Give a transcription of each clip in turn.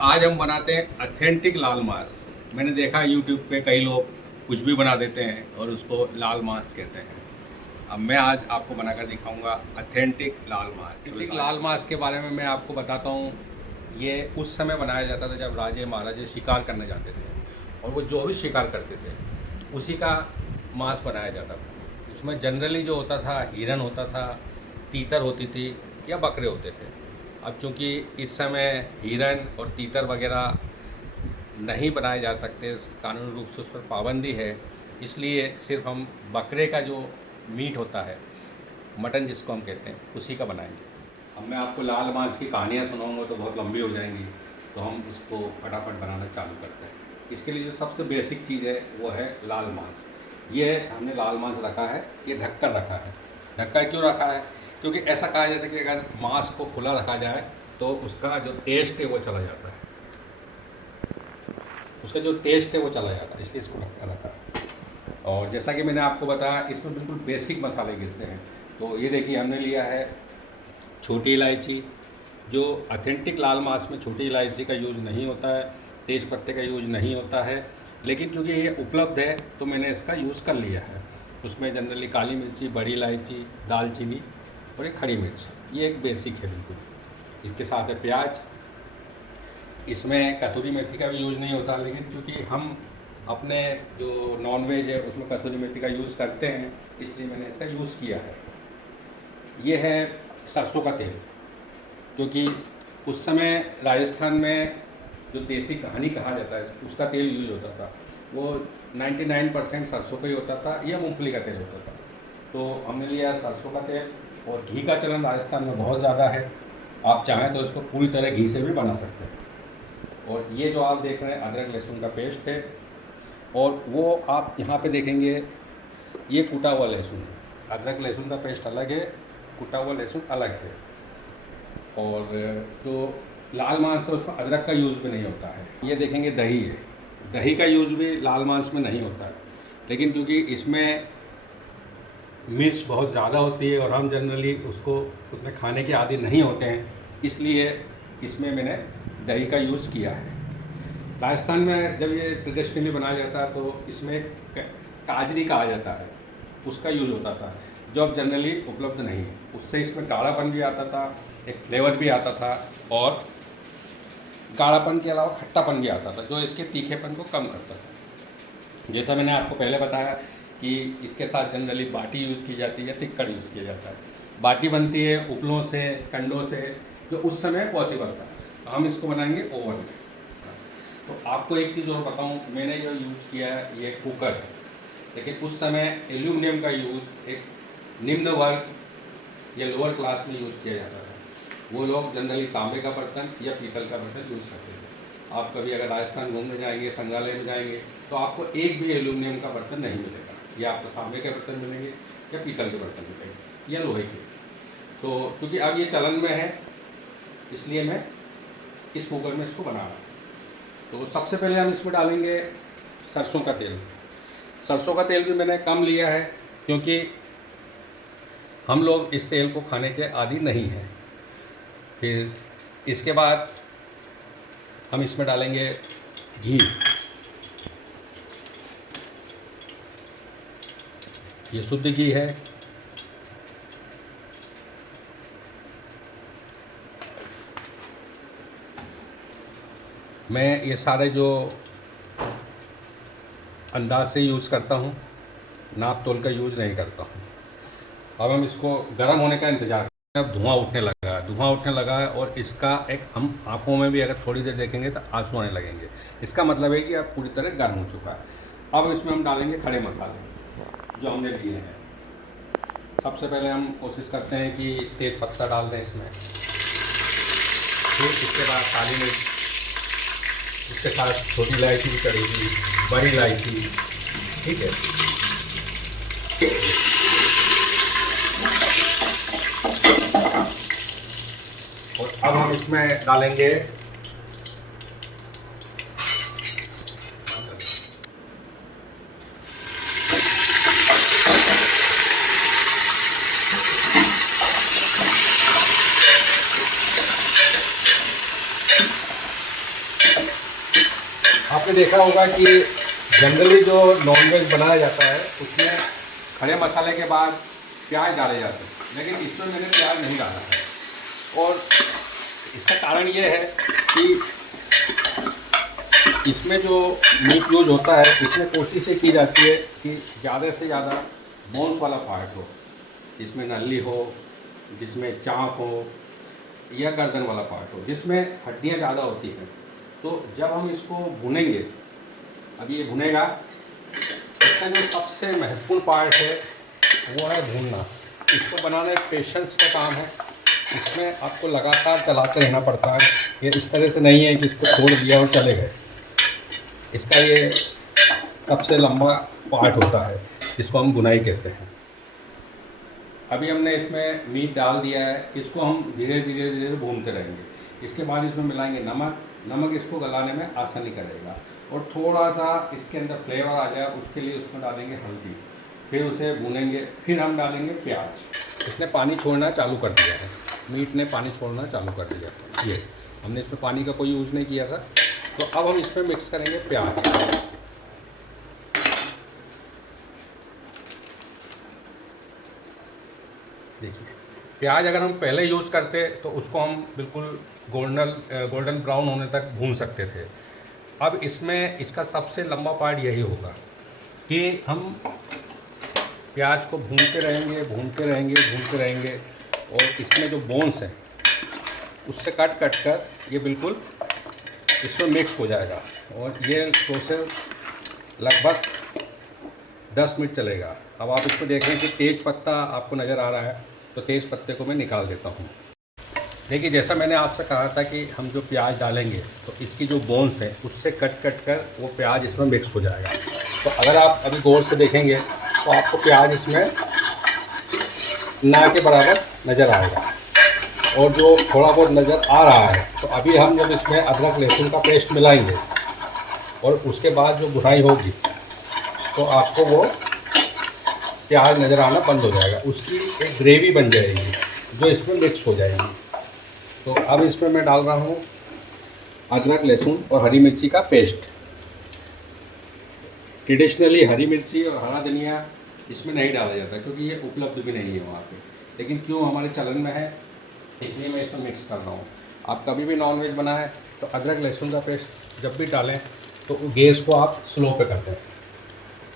आज हम बनाते हैं ऑथेंटिक लाल मांस। मैंने देखा यूट्यूब पे कई लोग कुछ भी बना देते हैं और उसको लाल मांस कहते हैं। अब मैं आज आपको बनाकर दिखाऊंगा ऑथेंटिक लाल मांस। ऑथेंटिक लाल मांस के बारे में मैं आपको बताता हूँ। ये उस समय बनाया जाता था जब राजे महाराजे शिकार करने जाते थे और वो जो भी शिकार करते थे उसी का मांस बनाया जाता था। उसमें जनरली जो होता था हिरन होता था, तीतर होती थी या बकरे होते थे। अब चूँकि इस समय हिरन और तीतर वगैरह नहीं बनाए जा सकते, कानूनी रूप से उस पर पाबंदी है, इसलिए सिर्फ हम बकरे का जो मीट होता है, मटन जिसको हम कहते हैं, उसी का बनाएंगे। अब मैं आपको लाल मांस की कहानियाँ सुनाऊंगा तो बहुत लंबी हो जाएंगी, तो हम उसको फटाफट बनाना चालू करते हैं। इसके लिए जो सबसे बेसिक चीज़ है वो है लाल मांस। ये हमने लाल मांस रखा है, ये ढककर रखा है। ढककर क्यों रखा है? क्योंकि ऐसा कहा जाता है कि अगर मांस को खुला रखा जाए तो उसका जो टेस्ट है वो चला जाता है, उसका जो टेस्ट है वो चला जाता है, इसलिए इसको ढककर रखा है। और जैसा कि मैंने आपको बताया, इसमें बिल्कुल बेसिक मसाले गिरते हैं। तो ये देखिए, हमने लिया है छोटी इलायची। जो ऑथेंटिक लाल मांस में छोटी इलायची का यूज़ नहीं होता है, तेज पत्ते का यूज़ नहीं होता है, लेकिन क्योंकि ये उपलब्ध है तो मैंने इसका यूज़ कर लिया है। उसमें जनरली काली मिर्ची, बड़ी इलायची, दालचीनी और एक खड़ी मिर्च, ये एक बेसिक है बिल्कुल। इसके साथ है प्याज। इसमें कसूरी मेथी का भी यूज़ नहीं होता, लेकिन क्योंकि हम अपने जो नॉन वेज है उसमें कसूरी मेथी का यूज़ करते हैं, इसलिए मैंने इसका यूज़ किया है। ये है सरसों का तेल, क्योंकि उस समय राजस्थान में जो देसी कहानी कहा जाता है उसका तेल यूज होता था, वो 99% सरसों का ही होता था या मूंगफली का तेल होता था। तो हमने लिया सरसों का तेल। और घी का चलन राजस्थान में बहुत ज़्यादा है, आप चाहें तो इसको पूरी तरह घी से भी बना सकते हैं। और ये जो आप देख रहे हैं अदरक लहसुन का पेस्ट है, और वो आप यहाँ पे देखेंगे ये कूटा हुआ लहसुन है। अदरक लहसुन का पेस्ट अलग है, कूटा हुआ लहसुन अलग है। और जो लाल मांस है उसमें अदरक का यूज़ भी नहीं होता है। ये देखेंगे दही है, दही का यूज़ भी लाल मांस में नहीं होता है, लेकिन क्योंकि इसमें मिर्च बहुत ज़्यादा होती है और हम जनरली उसको उतने खाने के आदी नहीं होते हैं, इसलिए इसमें मैंने दही का यूज़ किया है। राजस्थान में जब ये ट्रेडिशनली बनाया जाता है तो इसमें काजरी कहा जाता है, उसका यूज़ होता था, जो अब जनरली उपलब्ध नहीं है। उससे इसमें गाढ़ापन भी आता था, एक फ्लेवर भी आता था, और गाढ़ापन के अलावा खट्टापन भी आता था, जो इसके तीखेपन को कम करता था। जैसा मैंने आपको पहले बताया कि इसके साथ जनरली बाटी यूज़ की जाती है, तिक्कड़ यूज़ किया जाता है। बाटी बनती है उपलों से, कंडों से, जो उस समय पॉसिबल था। तो हम इसको बनाएंगे ओवन में। तो आपको एक चीज़ और बताऊँ, मैंने जो यूज़ किया है ये कुकर है, लेकिन उस समय एल्यूमिनियम का यूज़ एक निम्न वर्ग या लोअर क्लास में यूज़ किया जाता था। वो लोग जनरली तांबे का बर्तन या पीतल का बर्तन यूज़ करते थे। आप कभी अगर राजस्थान घूमने जाएंगे, संग्रहालय में जाएंगे, तो आपको एक भी एल्यूमिनियम का बर्तन नहीं मिलेगा, या आपको तांबे के बर्तन मिलेंगे या पीतल के बर्तन मिलेंगे या लोहे के। तो क्योंकि अब ये चलन में है, इसलिए मैं इस कुकर में इसको बना रहा हूँ। तो सबसे पहले हम इसमें डालेंगे सरसों का तेल। सरसों का तेल भी मैंने कम लिया है, क्योंकि हम लोग इस तेल को खाने के आदी नहीं हैं। फिर इसके बाद हम इसमें डालेंगे घी। ये शुद्ध घी है। मैं ये सारे जो अंदाज से यूज़ करता हूँ, नाप तोल का यूज़ नहीं करता हूँ। अब हम इसको गर्म होने का इंतज़ार करते हैं। अब धुआं उठने लगा है, और इसका एक हम आँखों में भी अगर थोड़ी देर देखेंगे तो आंसू आने लगेंगे। इसका मतलब है कि अब पूरी तरह गर्म हो चुका है। अब इसमें हम डालेंगे खड़े मसाले जो हमने लिए हैं। सबसे पहले हम कोशिश करते हैं कि तेज़ पत्ता डाल दें इसमें, फिर इसके बाद काली मिर्च, इसके साथ छोटी इलायची भी करेगी, बड़ी इलायची, ठीक है। और अब हम इसमें डालेंगे आपने देखा होगा कि जनरली जो नॉनवेज बनाया जाता है उसमें खड़े मसाले के बाद प्याज डाले जाते हैं, लेकिन इसमें मैंने प्याज नहीं डाला है। और इसका कारण ये है कि इसमें जो मीट यूज होता है इसमें कोशिश ये की जाती है कि ज़्यादा से ज़्यादा बोन्स वाला पार्ट हो, जिसमें नली हो, जिसमें चाँप हो, या गर्दन वाला पार्ट हो, जिसमें हड्डियाँ ज़्यादा होती हैं। तो जब हम इसको भुनेंगे, अब ये भुनेगा, इसका जो सबसे महत्वपूर्ण पार्ट है वो है भूनना। इसको बनाना एक पेशेंस का काम है, इसमें आपको लगातार चलाते रहना पड़ता है। ये इस तरह से नहीं है कि इसको छोड़ दिया और चले गए। इसका ये सबसे लंबा पार्ट होता है जिसको हम बुनाई कहते हैं। अभी हमने इसमें मीट डाल दिया है, इसको हम धीरे धीरे भूनते रहेंगे। इसके बाद इसमें मिलाएंगे नमक इसको गलाने में आसानी करेगा, और थोड़ा सा इसके अंदर फ्लेवर आ जाए उसके लिए उसमें डालेंगे हल्दी, फिर उसे भूनेंगे, फिर हम डालेंगे प्याज। इसने पानी छोड़ना चालू कर दिया है, मीट ने पानी छोड़ना चालू कर दिया है। ये हमने इसमें पानी का कोई यूज़ नहीं किया था। तो अब हम इसमें मिक्स करेंगे प्याज। देखिए, प्याज अगर हम पहले यूज़ करते तो उसको हम बिल्कुल गोल्डन ब्राउन होने तक भून सकते थे। अब इसमें इसका सबसे लंबा पार्ट यही होगा कि हम प्याज को भूनते रहेंगे, और इसमें जो बोन्स हैं उससे कट कर ये बिल्कुल इसमें मिक्स हो जाएगा। और ये प्रोसेस लगभग 10 मिनट चलेगा। अब आप इसको देख रहे हैं कि तेज़ पत्ता आपको नज़र आ रहा है, तो तेज़ पत्ते को मैं निकाल देता हूँ। देखिए, जैसा मैंने आपसे कहा था कि हम जो प्याज डालेंगे तो इसकी जो बोन्स हैं उससे कट कर वो प्याज इसमें मिक्स हो जाएगा। तो अगर आप अभी गौर से देखेंगे तो आपको प्याज इसमें ना के बराबर नज़र आएगा, और जो थोड़ा बहुत नज़र आ रहा है, तो अभी हम जब इसमें अदरक लहसुन का पेस्ट मिलाएंगे और उसके बाद जो भुनाई होगी तो आपको वो प्याज नज़र आना बंद हो जाएगा, उसकी एक ग्रेवी बन जाएगी जो इसमें मिक्स हो जाएगी। तो अब इसमें मैं डाल रहा हूँ अदरक लहसुन और हरी मिर्ची का पेस्ट। ट्रेडिशनली हरी मिर्ची और हरा धनिया इसमें नहीं डाला जाता क्योंकि ये उपलब्ध भी नहीं है वहाँ पे, लेकिन क्यों हमारे चलन में है इसलिए मैं इसमें मिक्स कर रहा हूँ। आप कभी भी नॉनवेज बनाएं तो अदरक लहसुन का पेस्ट जब भी डालें तो गैस को आप स्लो पे कर दें,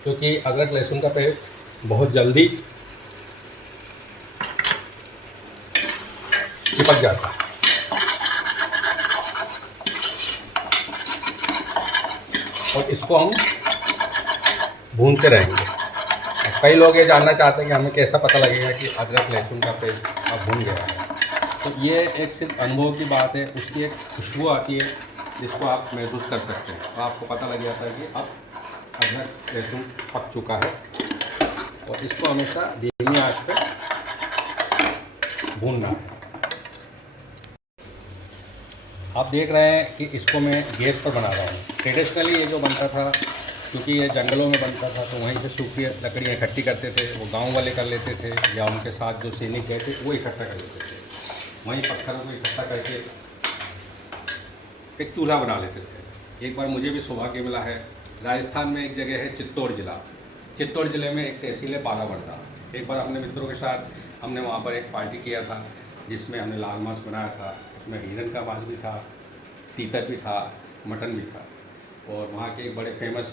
क्योंकि अदरक लहसुन का पेस्ट बहुत जल्दी चिपक जाता है। और इसको हम भूनते रहेंगे। कई लोग ये जानना चाहते हैं कि हमें कैसा पता लगेगा कि अदरक लहसुन का पेस्ट अब भून गया है। तो ये एक सिर्फ अनुभव की बात है, उसकी एक खुशबू आती है जिसको आप महसूस कर सकते हैं, तो आपको पता लग जाता है कि अब अदरक लहसुन पक चुका है। और इसको हमेशा धीमी आंच पे भूनना है। आप देख रहे हैं कि इसको मैं गैस पर बना रहा हूँ। ट्रेडिशनली ये जो बनता था, क्योंकि ये जंगलों में बनता था तो वहीं से सूखी लकड़ियाँ इकट्ठी करते थे, वो गांव वाले कर लेते थे या उनके साथ जो सैनिक गए थे वो इकट्ठा कर लेते थे। वहीं पत्थरों को इकट्ठा करके एक चूल्हा बना लेते थे। एक बार मुझे भी सौभाग्य मिला है, राजस्थान में एक जगह है चित्तौड़ ज़िला। चित्तौड़ ज़िले में एक तहसील है बालावर्दा। एक बार अपने मित्रों के साथ हमने वहाँ पर एक पार्टी किया था जिसमें हमने लाल मांस बनाया था। उसमें हिरन का मांस भी था, तीतर भी था, मटन भी था। और वहाँ के एक बड़े फेमस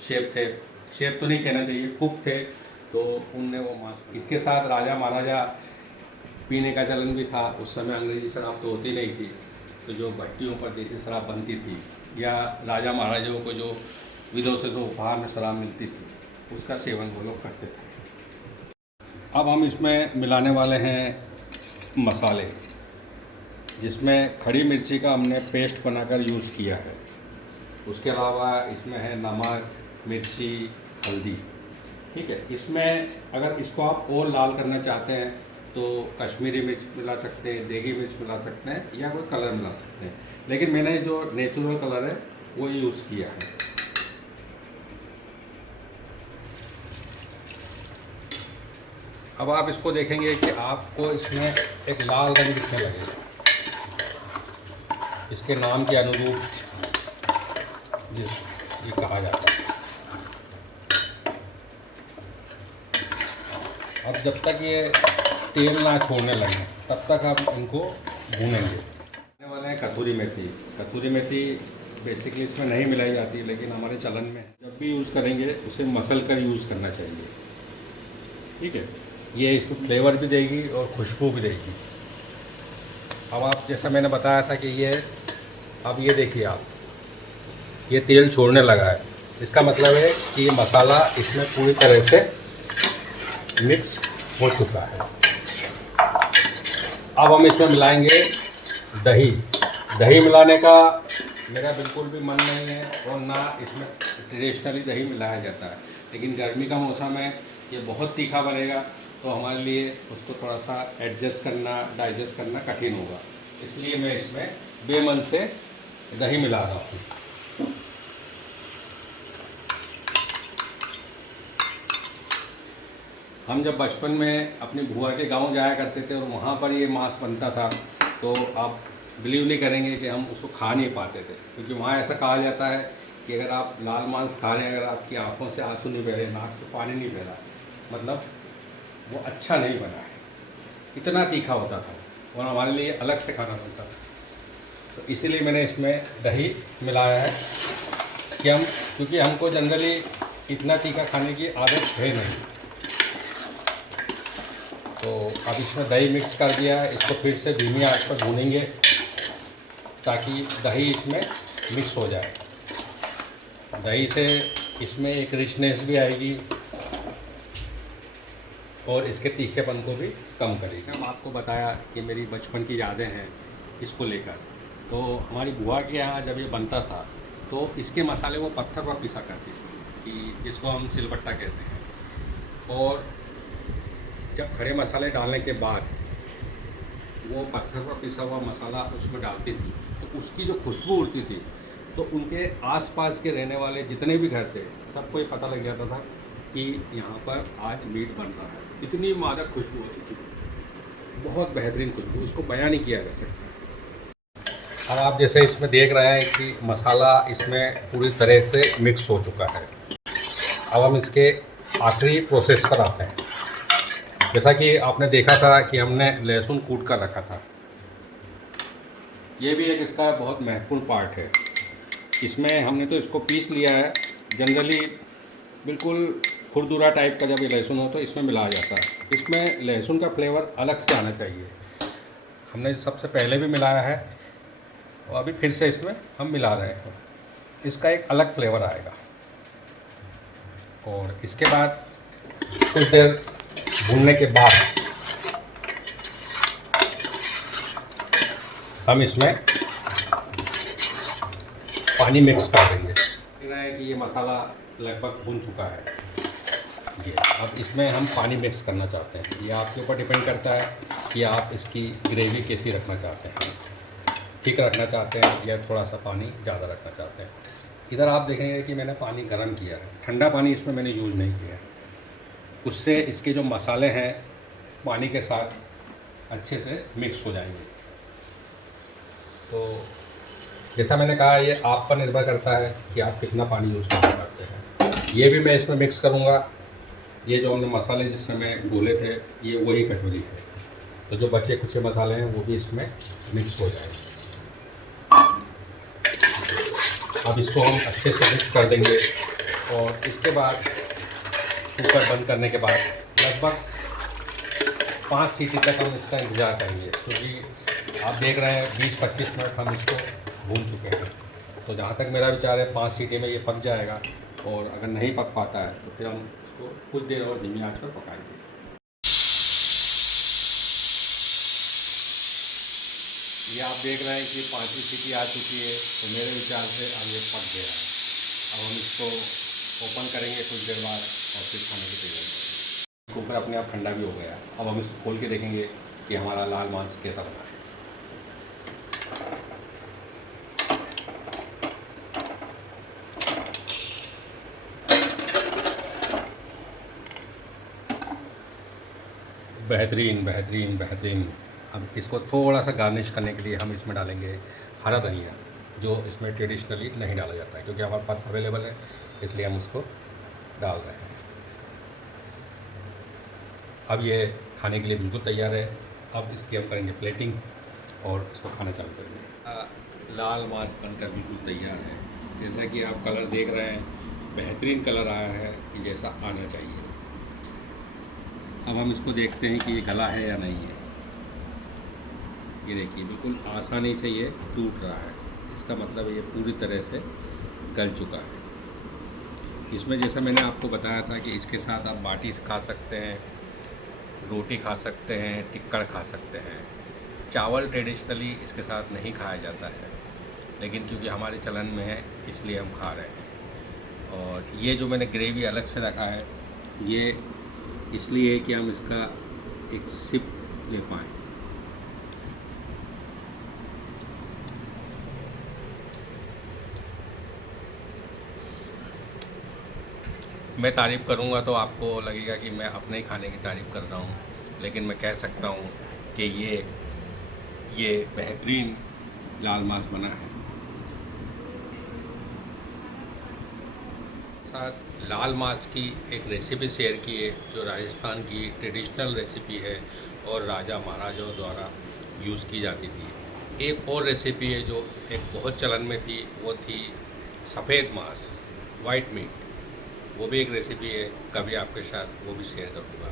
शेफ थे, शेफ तो नहीं कहना चाहिए, कुक थे, तो उनने वो मांस, इसके साथ राजा महाराजा पीने का चलन भी था। उस समय अंग्रेज़ी शराब तो होती नहीं थी, तो जो भट्टियों पर देसी शराब बनती थी या राजा महाराजाओं को जो विदेशों से उपहार में शराब मिलती थी उसका सेवन वो लोग करते थे। अब हम इसमें मिलाने वाले हैं मसाले, जिसमें खड़ी मिर्ची का हमने पेस्ट बनाकर यूज़ किया है। उसके अलावा इसमें है नमक, मिर्ची, हल्दी। ठीक है, इसमें अगर इसको आप और लाल करना चाहते हैं तो कश्मीरी मिर्च मिला सकते हैं, देगी मिर्च मिला सकते हैं, या कोई कलर मिला सकते हैं, लेकिन मैंने जो नेचुरल कलर है वो यूज़ किया है। अब आप इसको देखेंगे कि आपको इसमें एक लाल रंग दिखने लगेगा, इसके नाम के अनुरूप ये कहा जाता है। अब जब तक ये तेल ना छोड़ने लगे तब तक आप इनको भूनेंगे। आने वाले हैं कसूरी मेथी। कसूरी मेथी बेसिकली इसमें नहीं मिलाई जाती, लेकिन हमारे चलन में जब भी यूज़ करेंगे उसे मसल कर यूज़ करना चाहिए। ठीक है, ये इसको फ्लेवर भी देगी और खुशबू भी देगी। अब आप जैसा मैंने बताया था कि ये अब ये देखिए आप, ये तेल छोड़ने लगा है, इसका मतलब है कि ये मसाला इसमें पूरी तरह से मिक्स हो चुका है। अब हम इसमें मिलाएंगे दही। दही मिलाने का मेरा बिल्कुल भी मन नहीं है और ना इसमें ट्रेडिशनली दही मिलाया जाता है, लेकिन गर्मी का मौसम है, ये बहुत तीखा बनेगा तो हमारे लिए उसको थोड़ा सा एडजस्ट करना, डाइजेस्ट करना कठिन होगा, इसलिए मैं इसमें बेमन से दही मिला रहा हूँ। हम जब बचपन में अपनी बुआ के गांव जाया करते थे और वहाँ पर ये मांस बनता था, तो आप बिलीव नहीं करेंगे कि हम उसको खा नहीं पाते थे, क्योंकि वहाँ ऐसा कहा जाता है कि अगर आप लाल मांस खा रहे हैं, अगर आपकी आंखों से आंसू नहीं बह रहे, नाक से पानी नहीं बह रहा, मतलब वो अच्छा नहीं बना है। इतना तीखा होता था और हमारे लिए अलग से खाना बनता था। तो इसीलिए मैंने इसमें दही मिलाया है कि क्योंकि हमको जनरली इतना तीखा खाने की आदत है नहीं। तो अब इसमें दही मिक्स कर दिया है, इसको फिर से धीमी आंच पर भूनेंगे ताकि दही इसमें मिक्स हो जाए। दही से इसमें एक रिचनेस भी आएगी और इसके तीखेपन को भी कम करेगी। मैं आपको बताया कि मेरी बचपन की यादें हैं इसको लेकर। तो हमारी बुआ के यहाँ जब ये बनता था तो इसके मसाले वो पत्थर पर पिसा करती थी, कि जिसको हम सिलबट्टा कहते हैं। और जब खड़े मसाले डालने के बाद वो पत्थर पर पिसा हुआ मसाला उसमें डालती थी तो उसकी जो खुशबू उड़ती थी, तो उनके आसपास के रहने वाले जितने भी घर थे सबको ये पता लग जाता था कि यहाँ पर आज मीट बन रहा है। इतनी मादक खुशबू होती थी, बहुत बेहतरीन खुशबू, उसको बयां नहीं किया जा सकता। अब आप जैसे इसमें देख रहे हैं कि मसाला इसमें पूरी तरह से मिक्स हो चुका है। अब हम इसके आखिरी प्रोसेस पर आते हैं। जैसा कि आपने देखा था कि हमने लहसुन कूट कर रखा था, ये भी एक इसका बहुत महत्वपूर्ण पार्ट है। इसमें हमने तो इसको पीस लिया है। जनरली बिल्कुल खुरदुरा टाइप का जब ये लहसुन हो तो इसमें मिलाया जाता है। इसमें लहसुन का फ्लेवर अलग से आना चाहिए। हमने सबसे पहले भी मिलाया है और अभी फिर से इसमें हम मिला रहे हैं, इसका एक अलग फ्लेवर आएगा। और इसके बाद कुछ देर भूनने के बाद हम इसमें पानी मिक्स कर देंगे। देख रहे हैं कि ये मसाला लगभग भून चुका है। ये अब इसमें हम पानी मिक्स करना चाहते हैं। ये आपके ऊपर डिपेंड करता है कि आप इसकी ग्रेवी कैसी रखना चाहते हैं, ठीक रखना चाहते हैं या थोड़ा सा पानी ज़्यादा रखना चाहते हैं। इधर आप देखेंगे कि मैंने पानी गर्म किया है, ठंडा पानी इसमें मैंने यूज़ नहीं किया है। उससे इसके जो मसाले हैं पानी के साथ अच्छे से मिक्स हो जाएंगे। तो जैसा मैंने कहा, ये आप पर निर्भर करता है कि आप कितना पानी यूज़ करना चाहते हैं। ये भी मैं इसमें मिक्स करूँगा। ये जो हमने मसाले जिस समय घोले थे ये वही कटोरी है, तो जो बचे कुछ मसाले हैं वो भी इसमें मिक्स हो जाएंगे। अब इसको हम अच्छे से मिक्स कर देंगे और इसके बाद कुकर बंद करने के बाद लगभग 5 सीटी तक हम इसका इंतज़ार करेंगे, क्योंकि आप देख रहे हैं 20-25 मिनट हम इसको भून चुके हैं। तो जहाँ तक मेरा विचार है 5 सीटी में ये पक जाएगा, और अगर नहीं पक पाता है तो फिर हम इसको कुछ देर और धीमी आंच पर पकाएंगे। ये आप देख रहे हैं कि 5वीं सीटी आ चुकी है, तो मेरे विचार से अब ये पक गया है। अब हम इसको ओपन करेंगे कुछ देर बाद और फिर खाने की तैयारी करेंगे। कुकर अपने आप ठंडा भी हो गया। अब हम इसको खोल के देखेंगे कि हमारा लाल मांस कैसा बना है। बेहतरीन बेहतरीन बेहतरीन। अब इसको थोड़ा सा गार्निश करने के लिए हम इसमें डालेंगे हरा धनिया। जो इसमें ट्रेडिशनली नहीं डाला जाता है, क्योंकि हमारे पास अवेलेबल है इसलिए हम उसको डाल रहे हैं। अब ये खाने के लिए बिल्कुल तैयार है। अब इसकी हम करेंगे प्लेटिंग और इसको खाना चालू करेंगे। लाल मांस बनकर बिल्कुल तैयार है। जैसा कि आप कलर देख रहे हैं, बेहतरीन कलर आया है कि जैसा आना चाहिए। अब हम इसको देखते हैं कि ये गला है या नहीं है। ये देखिए बिल्कुल आसानी से ये टूट रहा है, इसका मतलब ये पूरी तरह से गल चुका है। इसमें जैसा मैंने आपको बताया था कि इसके साथ आप बाटी खा सकते हैं, रोटी खा सकते हैं, टिक्कड़ खा सकते हैं। चावल ट्रेडिशनली इसके साथ नहीं खाया जाता है, लेकिन क्योंकि हमारे चलन में है इसलिए हम खा रहे हैं। और ये जो मैंने ग्रेवी अलग से रखा है, ये इसलिए है कि हम इसका एक सिप ले पाएँ। मैं तारीफ़ करूँगा तो आपको लगेगा कि मैं अपने ही खाने की तारीफ़ कर रहा हूँ, लेकिन मैं कह सकता हूँ कि ये बेहतरीन लाल मांस बना है। साथ लाल मांस की एक रेसिपी शेयर की है, जो राजस्थान की ट्रेडिशनल रेसिपी है और राजा महाराजाओं द्वारा यूज़ की जाती थी। एक और रेसिपी है जो एक बहुत चलन में थी, वो थी सफ़ेद मांस, वाइट मीट। वो भी एक रेसिपी है, कभी आपके साथ वो भी शेयर करूँगा।